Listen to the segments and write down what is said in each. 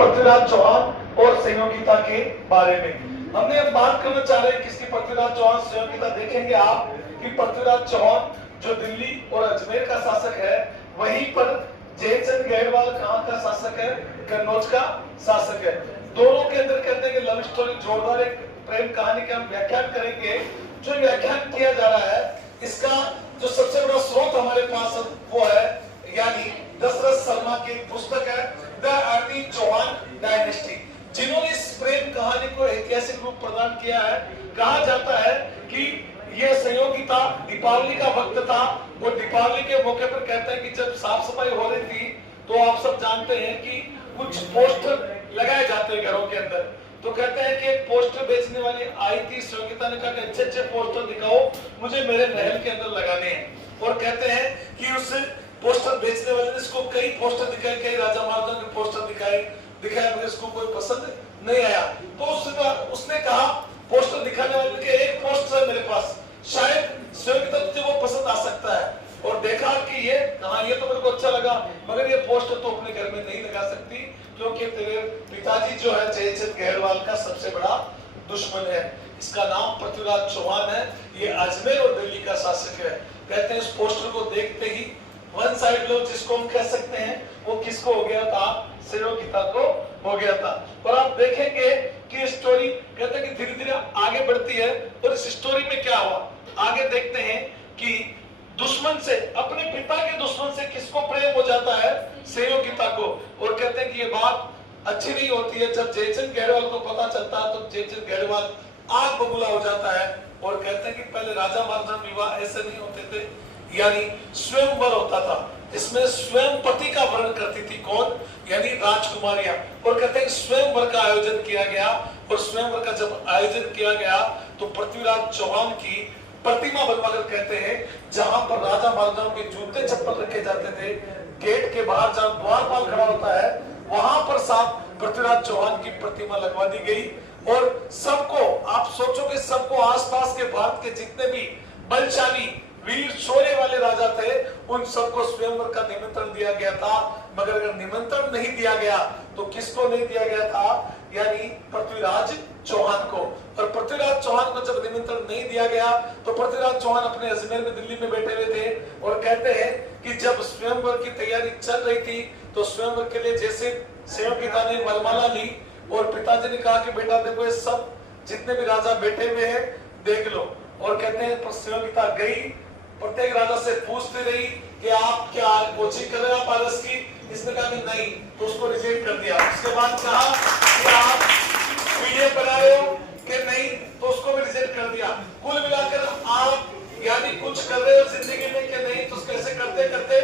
पृथ्वीराज चौहान और संयोगिता के बारे में हमने अब बात करना चाह रहे हैं। किसकी? पृथ्वीराज चौहान संयोगिता। देखेंगे आप कि पृथ्वीराज चौहान जो दिल्ली और अजमेर का शासक है, वहीं पर जयचंद गहरवाल कहाँ का शासक है? कन्नौज का शासक है। दोनों के अंदर कहते हैं कि लव स्टोरी, जोरदार एक प्रेम कहानी का हम व्याख्यान करेंगे। जो व्याख्यान किया जा रहा है, इसका जो सबसे बड़ा स्रोत हमारे पास वो है, यानी दशरथ शर्मा की पुस्तक है द अर्ली चौहान डायनेस्टी, जिन्होंने इस प्रेम कहानी को ऐतिहासिक रूप प्रदान किया है। कहा जाता है कि यह संयोगिता दीपावली का वक्त था। वो दीपावली के मौके पर कहते हैं कि जब साफ सफाई हो रही थी, तो आप सब जानते हैं कि कुछ पोस्टर लगाए जाते हैं घरों के अंदर। तो कहते हैं कि एक पोस्टर बेचने वाली आई थी, संयोगिता ने कहा कि अच्छे अच्छे पोस्टर दिखाओ, मुझे मेरे महल के अंदर लगाने हैं। और कहते हैं कि उस पोस्टर बेचने वाले ने इसको कई पोस्टर दिखाए, कई राजा महाराजा के पोस्टर दिखाए, मगर इसको कोई पसंद नहीं आया। तो उसने कहा पोस्टर दिखाने वाले के एक पोस्टर है मेरे पास, शायद संयोगिता तुझे वो पसंद आ सकता है। और देखा कि ये तो मेरे को अच्छा लगा, मगर ये पोस्टर तो अपने घर में नहीं लगा सकती, क्योंकि तेरे पिताजी जो है जयचंद गहरवाल का सबसे बड़ा दुश्मन है। इसका नाम पृथ्वीराज चौहान है, ये अजमेर और दिल्ली का शासक है। कहते हैं इस पोस्टर को देखते ही वन साइड लव जिसको हम कह सकते हैं, वो किसको हो गया था? संयोगिता को हो गया था। और आप देखेंगे कि स्टोरी कहते हैं कि धीरे धीरे आगे बढ़ती है। और इस स्टोरी में क्या हुआ आगे देखते हैं कि दुश्मन से, अपने पिता के दुश्मन से किसको प्रेम हो जाता है? संयोगिता को। और कहते हैं कि ये बात अच्छी नहीं होती है। जब जयचंद गहरवाल को पता चलता है तो जयचंद गहरवाल आग बबूला हो जाता है। और कहते हैं कि पहले राजा महाराजा विवाह ऐसे नहीं होते थे, यानी स्वयंवर होता था, इसमें स्वयं पति का वर्ण करती थी कौन? यानी राजकुमारियां। और कहते हैं स्वयंवर का आयोजन किया गया। और स्वयंवर का जब आयोजन किया गया तो पृथ्वीराज चौहान की प्रतिमा बनवाकर, कहते हैं जहां पर राजा महाराजाओं के जूते चप्पल रखे जाते थे, गेट के बाहर जहां द्वारपाल खड़ा होता है, वहां पर साथ पृथ्वीराज चौहान की प्रतिमा लगवा दी गई। और सबको, आप सोचोगे सबको, आसपास के भारत के जितने भी बलशाली वीर शौर्य वाले राजा थे, उन सबको स्वयंवर का निमंत्रण दिया गया था। मगर अगर निमंत्रण नहीं दिया गया तो किसको नहीं दिया गया था? यानी पृथ्वीराज चौहान को। और पृथ्वीराज चौहान को जब निमंत्रण नहीं दिया गया तो पृथ्वीराज चौहान अपने अजमेर में, दिल्ली में बैठे हुए थे। और कहते हैं कि जब स्वयंवर की तैयारी चल रही थी तो स्वयंवर के लिए जैसे संयोगिता ने वरमाला ली और पिताजी ने कहा कि बेटा देखो ये सब जितने भी राजा बैठे हुए हैं देख लो। और कहते हैं संयोगिता गई, प्रत्येक राजा से पूछती रही कि आप क्या कोचिंग कर रहे हैं आप पारस की? इसने कहा कि नहीं, तो उसको रिजेक्ट कर दिया। उसके बाद कहा कि आप पीडीएफ बना रहे हो कि नहीं, तो उसको भी रिजेक्ट कर दिया। कुल मिलाकर आप यानी कुछ कर रहे हो जिंदगी में कि नहीं, तो कैसे करते करते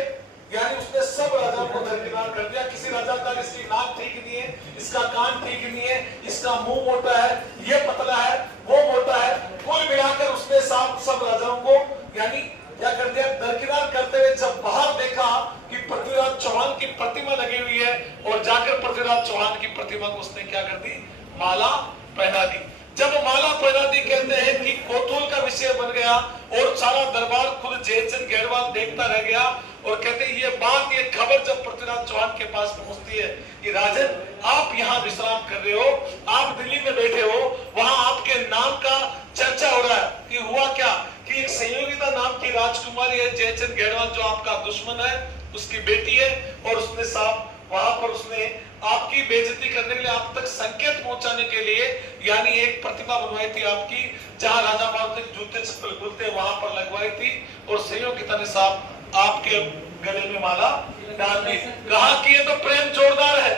यानी उसने सब राजाओं को दरकिनार कर दिया। किसी राजा का इसकी नाक ठीक नहीं है, इसका कान ठीक नहीं है, इसका मुंह मोटा है, ये पतला है, वो मोटा है। कुल मिलाकर उसने सब राजाओं को यानी क्या कर दिया? दरकिनार करते हुए जब बाहर देखा कि पृथ्वीराज चौहान की प्रतिमा लगी हुई है, और जाकर पृथ्वीराज चौहान की प्रतिमा को उसने क्या कर दी? माला पहना दी। जब माला पहना दी, कहते हैं कि कौतूहल का विषय बन गया और सारा दरबार खुद जयचंद गहरवाल देखता रह गया। और कहते हैं ये बात, ये खबर जब पृथ्वीराज चौहान के पास पहुंचती है कि राजन आप यहाँ विश्राम कर रहे हो, आप दिल्ली में बैठे हो, वहां आपके नाम का चर्चा हो रहा है कि हुआ क्या कि एक संयोगिता नाम की राजकुमारी है जयचंद गहरवाल, जो आपका दुश्मन है, उसकी बेटी है। और उसने साहब वहां पर उसने आपकी बेइज्जती करने के लिए, आप तक संकेत पहुंचाने के लिए यानी एक प्रतिमा बनवाई थी आपकी, जहां राजा महाराज जूते चप्पल खुलते वहां पर लगवाई थी। और संयोगिता ने साहब आपके गले में माला डाल दी। कहा कि ये तो प्रेम जोरदार है,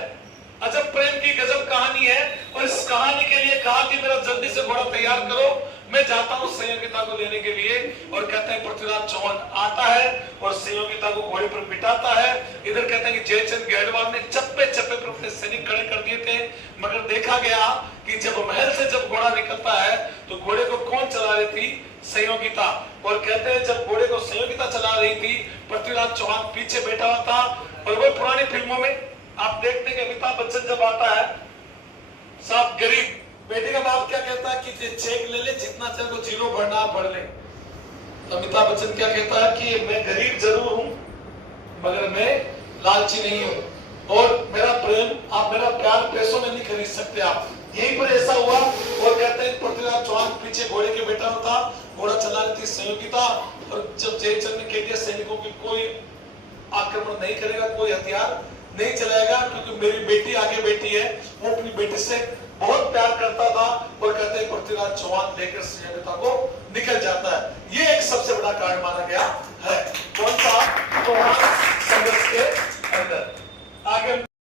अजब प्रेम की गजब कहानी है। और इस कहानी के लिए कहा कि मेरा जल्दी से घोड़ा तैयार करो, मैं जाता हूं संयोगिता को लेने के लिए। और कहते हैं पृथ्वीराज चौहान आता है और संयोगिता को घोड़े पर बिठाता है। इधर कहते हैं कि जयचंद गहरवाल ने चप्पे चप्पे पर अपने सैनिक खड़े कर दिए थे। मगर देखा गया कि जब महल से जब घोड़ा निकलता है तो घोड़े को कौन चला रही थी? संयोगिता। और कहते हैं जब घोड़े को संयोगिता चला रही थी, पृथ्वीराज चौहान पीछे बैठा हुआ था। और वो पुरानी फिल्मों में आप देखते हैं कि अमिताभ बच्चन जब आता है, साहब गरीब बेटे का बाप क्या कहता है कि चेक ले ले, जितना चाहे तो जीरो भरना भर ले। अमिताभ बच्चन क्या कहता है कि मैं गरीब जरूर हूं मगर मैं लालची नहीं हूं। और मेरा प्रेम, आप मेरा प्यार पैसों में नहीं खरीद सकते आप। यहीं पर ऐसा हुआ। और कहते हैं पृथ्वीराज चौहान पीछे घोड़े के बैठा था, घोड़ा चलाने थी संयोगिता, और जब जयचंद ने कह दिया सैनिकों की कोई आक्रमण नहीं करेगा, कोई हथियार नहीं चलाएगा, क्योंकि मेरी बेटी आगे बैठी है। वो अपनी बेटी से बहुत प्यार करता था। और कहते हैं पृथ्वीराज चौहान लेकर संयोगिता को निकल